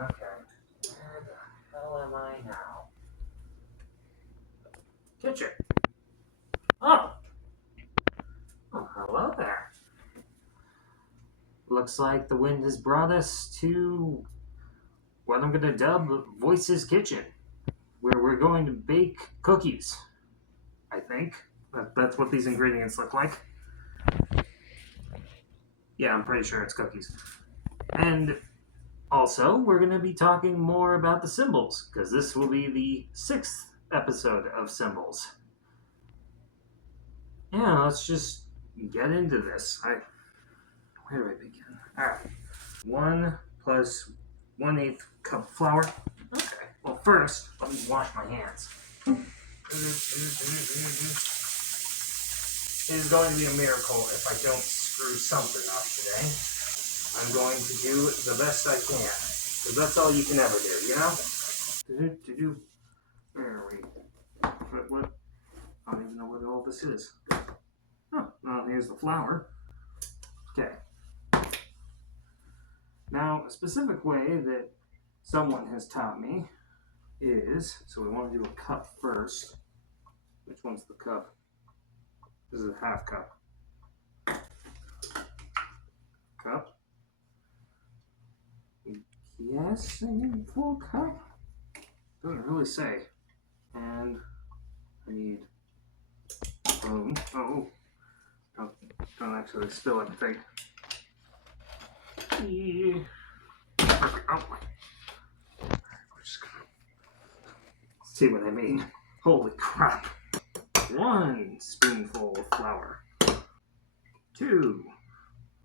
Okay. Where the hell am I now? Kitchen. Oh. Oh, hello there. Looks like the wind has brought us to what I'm going to dub Voice's Kitchen, where we're going to bake cookies. I think that's what these ingredients look like. Yeah, I'm pretty sure it's cookies. And also, we're going to be talking more about the symbols, because this will be the 6th episode of symbols. Yeah, let's just get into this. Where do I begin? Alright. 1 plus 1/8 cup flour. Okay. Well, first, let me wash my hands. It is going to be a miracle if I don't screw something up today. I'm going to do the best I can. Because that's all you can ever do, you know? Where are we? What? I don't even know what all this is. Oh, well, here's the flour. Okay. Now, a specific way that someone has taught me is, so we want to do a cup first. Which one's the cup? This is a half cup. Cup. Yes, I need a full cup. Doesn't really say. And I need boom. Oh, don't actually spill everything. Yeah. Perfect. Oh my. We're just gonna see what I mean. Holy crap. 1 spoonful of flour. 2.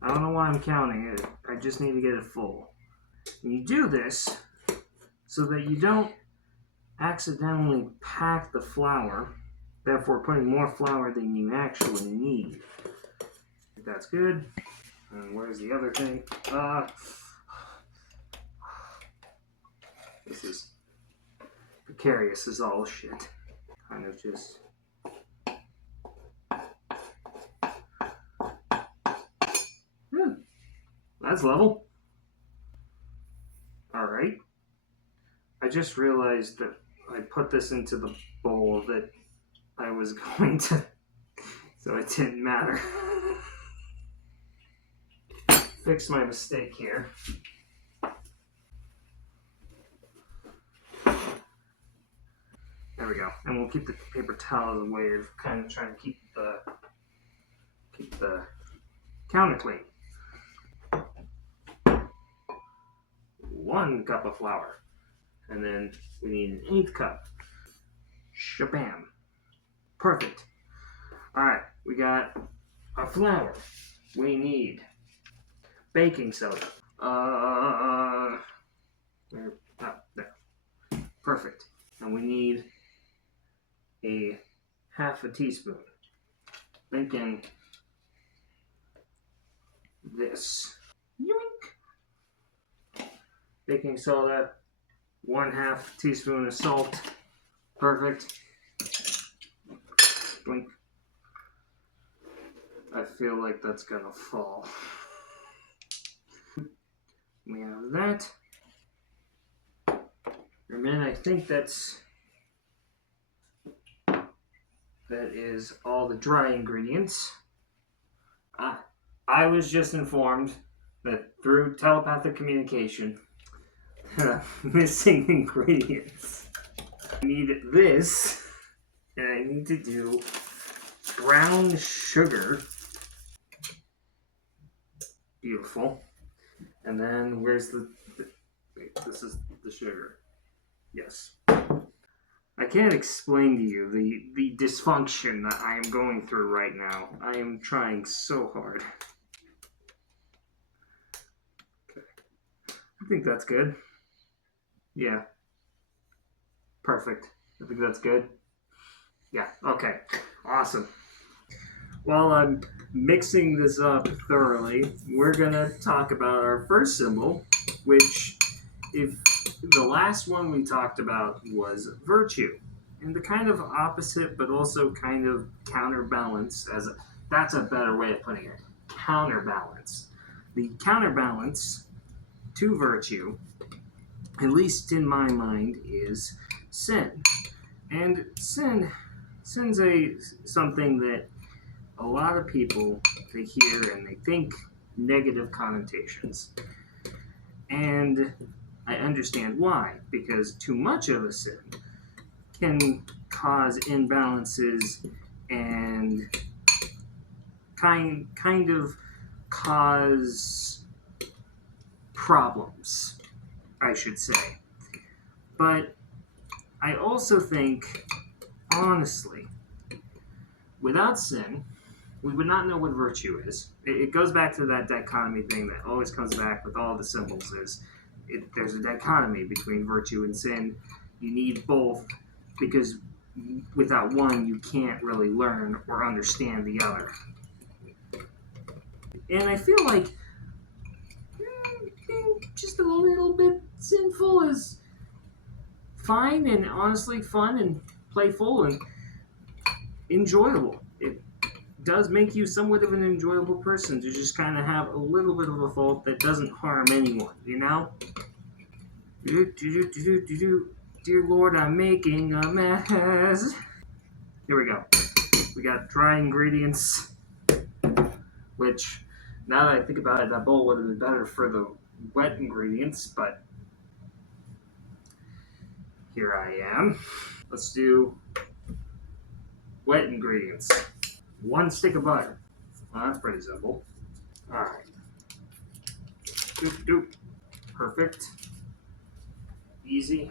I don't know why I'm counting it. I just need to get it full. And you do this so that you don't accidentally pack the flour, therefore putting more flour than you actually need. That's good. And where's the other thing? This is precarious as all shit. Kind of just... Yeah, that's level. Alright. I just realized that I put this into the bowl that I was going to... So it didn't matter. Fix my mistake here. There we go. And we'll keep the paper towel away of kind of trying to keep the counter clean. 1 cup of flour. And then we need an 1/8 cup. Shabam. Perfect. Alright, we got our flour. We need baking soda. There. Perfect. And we need a 1/2 teaspoon. Thinking this. Yoink. Baking soda. 1/2 teaspoon of salt. Perfect. Blink. I feel like that's gonna fall. We have that. And then I think that is all the dry ingredients. I was just informed that through telepathic communication, missing ingredients. I need this, and I need to do brown sugar. Beautiful. And then where's wait, this is the sugar. Yes. I can't explain to you the dysfunction that I am going through right now. I am trying so hard. Okay. I think that's good. Yeah. Perfect. I think that's good. Yeah, okay. Awesome. While I'm mixing this up thoroughly, we're going to talk about our first symbol, which, if the last one we talked about was virtue. And the kind of opposite, but also kind of counterbalance, that's a better way of putting it. Counterbalance. The counterbalance to virtue at least in my mind, is sin. And sin's something that a lot of people, they hear and they think negative connotations. And I understand why, because too much of a sin can cause imbalances and kind of cause problems, I should say. But I also think, honestly, without sin, we would not know what virtue is. It goes back to that dichotomy thing that always comes back with all the symbols. There's a dichotomy between virtue and sin. You need both because without one, you can't really learn or understand the other. And I feel like being just a little bit sinful is fine and honestly fun and playful and enjoyable. It does make you somewhat of an enjoyable person to just kind of have a little bit of a fault that doesn't harm anyone, you know? Dear Lord, I'm making a mess. Here we go. We got dry ingredients, which, now that I think about it, that bowl would have been better for the wet ingredients, but here I am. Let's do wet ingredients. 1 stick of butter. Well, that's pretty simple. Alright. Doop doop. Perfect. Easy.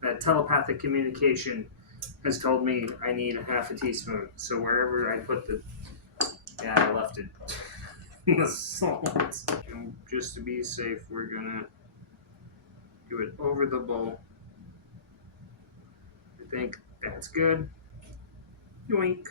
That telepathic communication has told me I need a half a teaspoon. So wherever I put I left it. The salt. And just to be safe, we're gonna do it over the bowl. I think that's good. Yoink.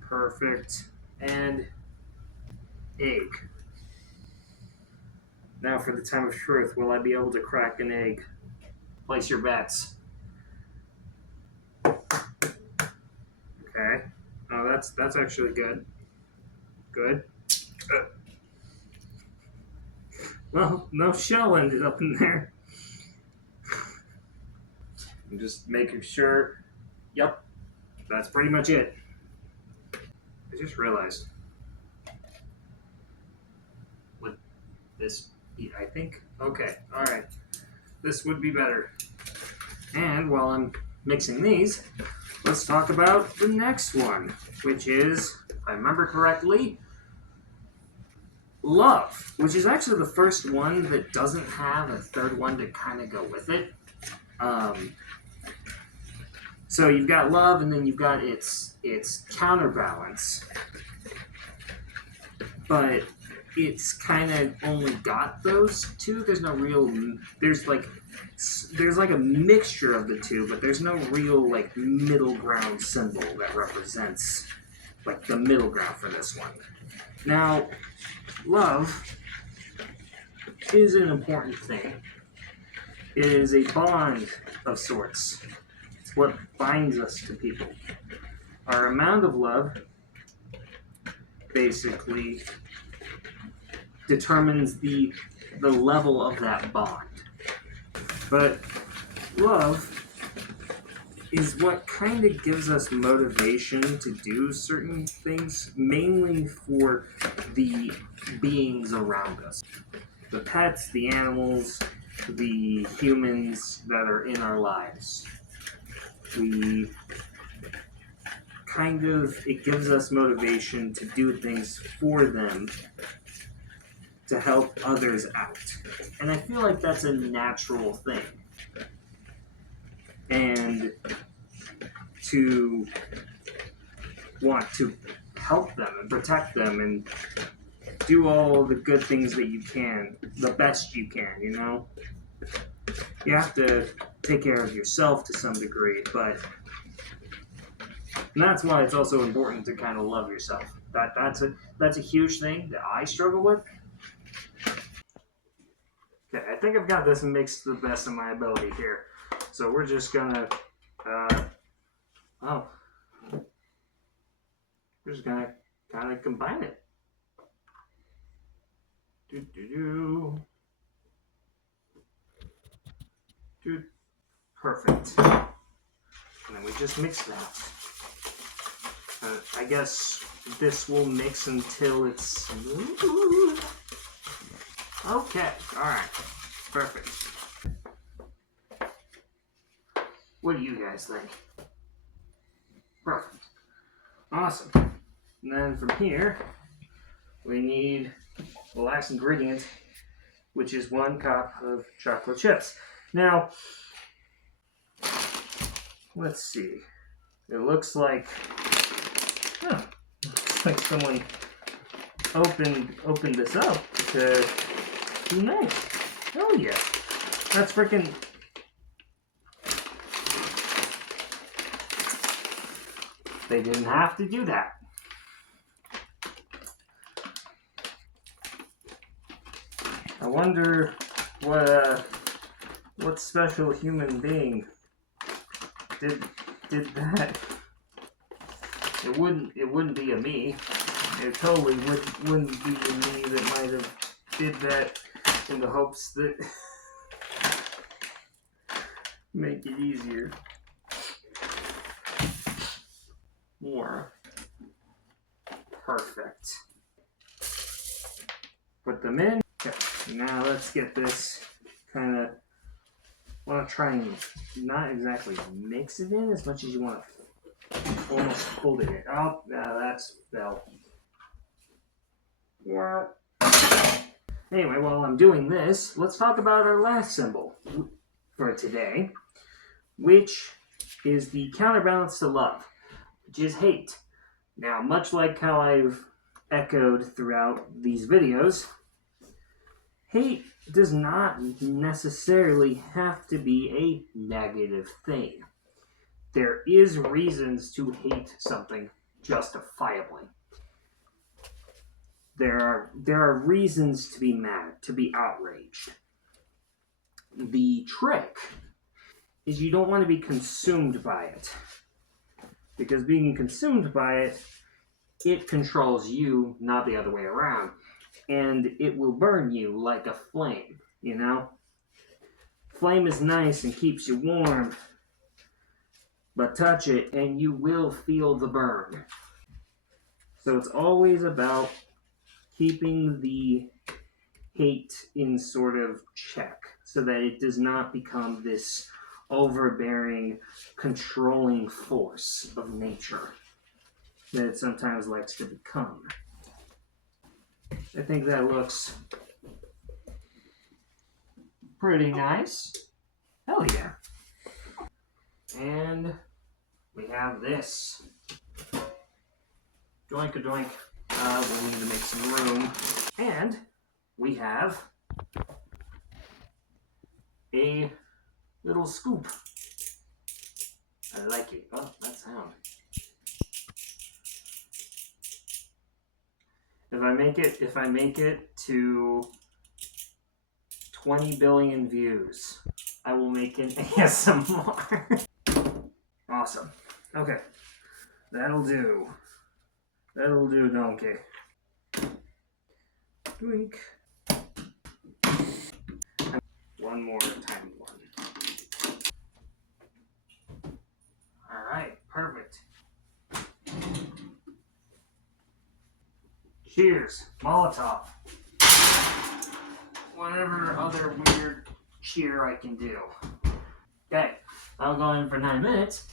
Perfect. And egg. Now for the time of truth. Will I be able to crack an egg? Place your bets. Okay. Oh, that's actually good. Good. Well, no shell ended up in there. I'm just making sure. Yep. That's pretty much it. I just realized. Would this be, I think? Okay. Alright. This would be better. And while I'm mixing these, let's talk about the next one, which is, if I remember correctly, love, which is actually the first one that doesn't have a third one to kind of go with it. So you've got love, and then you've got its counterbalance, but it's kind of only got those two. There's no real. There's like a mixture of the two, but there's no real like middle ground symbol that represents like the middle ground for this one. Now, love is an important thing. It is a bond of sorts. It's what binds us to people. Our amount of love basically determines the level of that bond. But love is what kind of gives us motivation to do certain things, mainly for the beings around us. The pets, the animals, the humans that are in our lives. It gives us motivation to do things for them to help others out. And I feel like that's a natural thing. And to want to help them and protect them and do all the good things that you can, the best you can, you know? You have to take care of yourself to some degree, but and that's why it's also important to kind of love yourself. That's a huge thing that I struggle with. Okay, I think I've got this mixed to the best of my ability here. So we're just gonna we're just gonna kind of combine it. Perfect. And then we just mix that. I guess this will mix until it's smooth. Okay, alright. Perfect. What do you guys think? Perfect. Awesome. And then from here, we need the last ingredient, which is 1 cup of chocolate chips. Now, let's see. It looks like someone opened this up to be nice. Oh yeah, that's freaking. They didn't have to do that. I wonder what special human being did that. It wouldn't be a me. It totally wouldn't be a me that might have did that in the hopes that make it easier. More. Perfect. Put them in. Okay. Now let's get this kind of. Want to try and not exactly mix it in as much as you want to almost hold it in. Oh, yeah, that's fell. Yeah. Anyway, while I'm doing this, let's talk about our last symbol for today, which is the counterbalance to love, which is hate. Now, much like how I've echoed throughout these videos, hate does not necessarily have to be a negative thing. There is reasons to hate something justifiably. There are reasons to be mad, to be outraged. The trick is you don't want to be consumed by it. Because being consumed by it, it controls you, not the other way around. And it will burn you like a flame, you know? Flame is nice and keeps you warm, but touch it and you will feel the burn. So it's always about keeping the hate in sort of check so that it does not become this overbearing, controlling force of nature that it sometimes likes to become. I think that looks pretty nice. Hell yeah. And we have this. Doink-a-doink. We need to make some room. And we have a little scoop. I like it. Oh, that sound. If I make it to 20 billion views, I will make an ASMR. Awesome. Okay. That'll do. That'll do, donkey. Drink. One more tiny one. Alright, perfect. Cheers. Molotov. Whatever other weird cheer I can do. Okay, I'll go in for 9 minutes,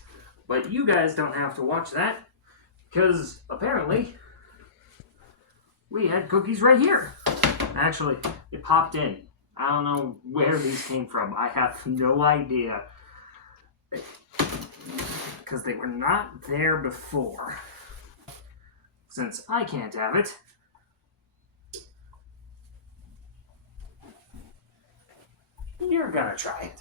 but you guys don't have to watch that, because apparently we had cookies right here. Actually, it popped in. I don't know where these came from. I have no idea. Because they were not there before. Since I can't have it, you're gonna try it.